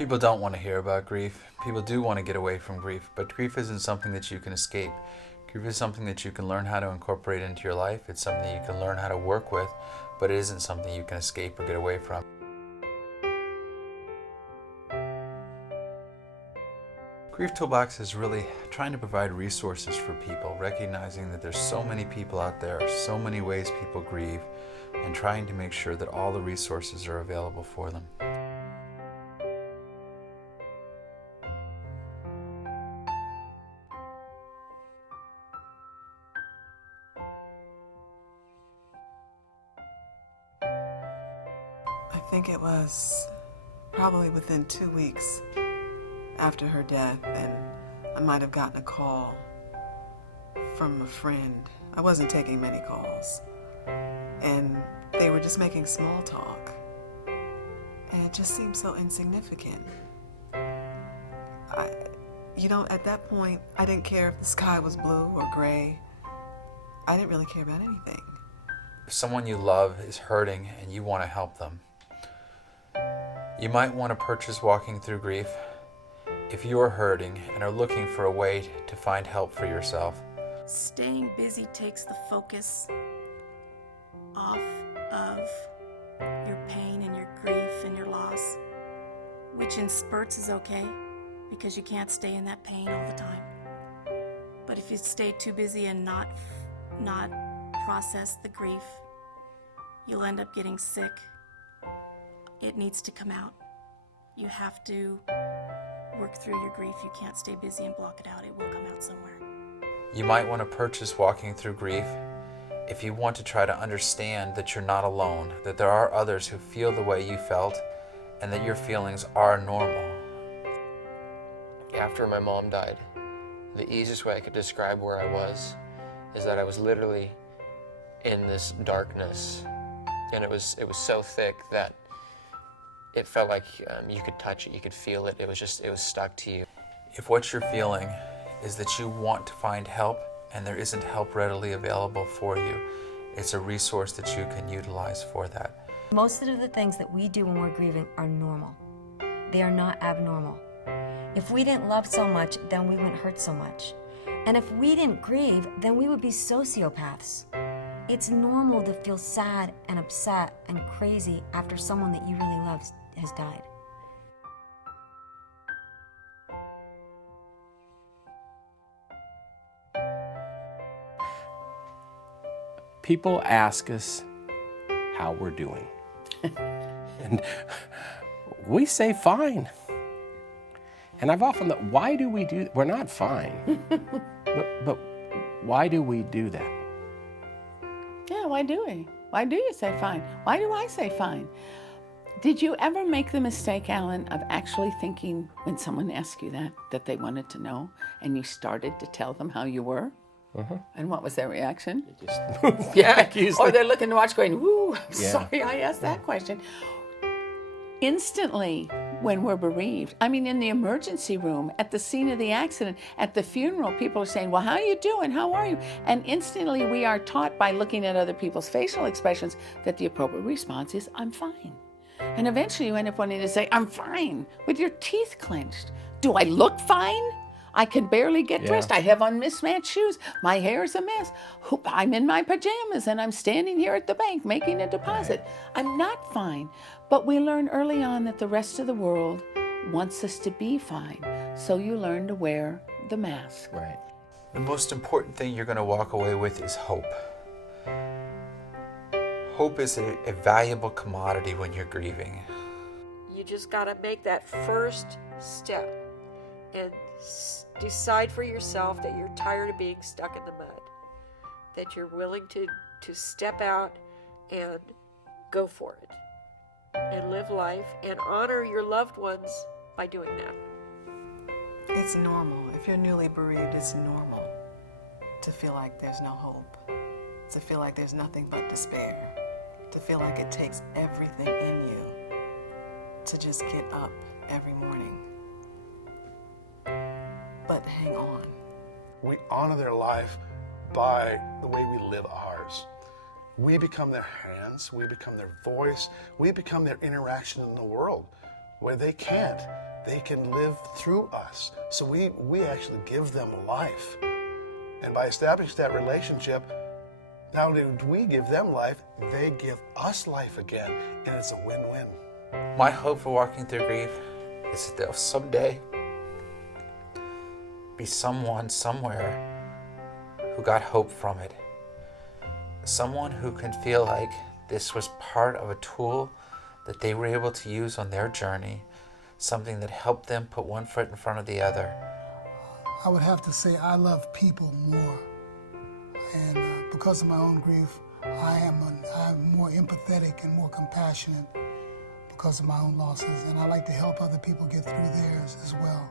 People don't want to hear about grief. People do want to get away from grief, but grief isn't something that you can escape. Grief is something that you can learn how to incorporate into your life. It's something that you can learn how to work with, but it isn't something you can escape or get away from. Grief Toolbox is really trying to provide resources for people, recognizing that there's so many people out there, so many ways people grieve, and trying to make sure that all the resources are available for them. I think it was probably within 2 weeks after her death, and I might have gotten a call from a friend. I wasn't taking many calls, and they were just making small talk, and it just seemed so insignificant. At that point, I didn't care if the sky was blue or gray. I didn't really care about anything. If someone you love is hurting and you want to help them, you might want to purchase Walking Through Grief. If you're hurting and are looking for a way to find help for yourself. Staying busy takes the focus off of your pain and your grief and your loss, which in spurts is okay because you can't stay in that pain all the time. But if you stay too busy and not process the grief, you'll end up getting sick. It needs to come out. You have to work through your grief. You can't stay busy and block it out. It will come out somewhere. You might want to purchase Walking Through Grief if you want to try to understand that you're not alone, that there are others who feel the way you felt, and that your feelings are normal. After my mom died, the easiest way I could describe where I was is that I was literally in this darkness, and it was so thick that it felt like you could touch it, you could feel it. It was stuck to you. If what you're feeling is that you want to find help and there isn't help readily available for you, it's a resource that you can utilize for that. Most of the things that we do when we're grieving are normal. They are not abnormal. If we didn't love so much, then we wouldn't hurt so much. And if we didn't grieve, then we would be sociopaths. It's normal to feel sad and upset and crazy after someone that you really love has died. People ask us how we're doing. And we say fine. And I've often thought, why do we do that? We're not fine. but why do we do that? Yeah, why do we? Why do you say fine? Why do I say fine? Did you ever make the mistake, Alan, of actually thinking when someone asked you that they wanted to know, and you started to tell them how you were? Uh-huh. And what was their reaction? They just move Yeah, back usually. or they're looking to watch going, woo, I'm Yeah. sorry I asked that question. Instantly, when we're bereaved, I mean, in the emergency room, at the scene of the accident, at the funeral, people are saying, well, how are you doing? How are you? And instantly we are taught by looking at other people's facial expressions that the appropriate response is, I'm fine. And eventually you end up wanting to say, I'm fine, with your teeth clenched. Do I look fine? I can barely get dressed. I have on mismatched shoes. My hair's a mess. I'm in my pajamas and I'm standing here at the bank making a deposit. I'm not fine. But we learn early on that the rest of the world wants us to be fine. So you learn to wear the mask. Right. The most important thing you're going to walk away with is hope. Hope is a valuable commodity when you're grieving. You just got to make that first step and decide for yourself that you're tired of being stuck in the mud, that you're willing to step out and go for it and live life and honor your loved ones by doing that. It's normal. If you're newly bereaved, it's normal to feel like there's no hope, to feel like there's nothing but despair, to feel like it takes everything in you to just get up every morning. But hang on. We honor their life by the way we live ours. We become their hands, we become their voice, we become their interaction in the world where they can't. they can live through us. So we actually give them life. And by establishing that relationship, not only do we give them life, they give us life again. And it's a win-win. My hope for walking through grief is that there'll someday be someone somewhere who got hope from it. Someone who can feel like this was part of a tool that they were able to use on their journey, something that helped them put one foot in front of the other. I would have to say I love people more. And because of my own grief, I'm more empathetic and more compassionate because of my own losses. And I like to help other people get through theirs as well.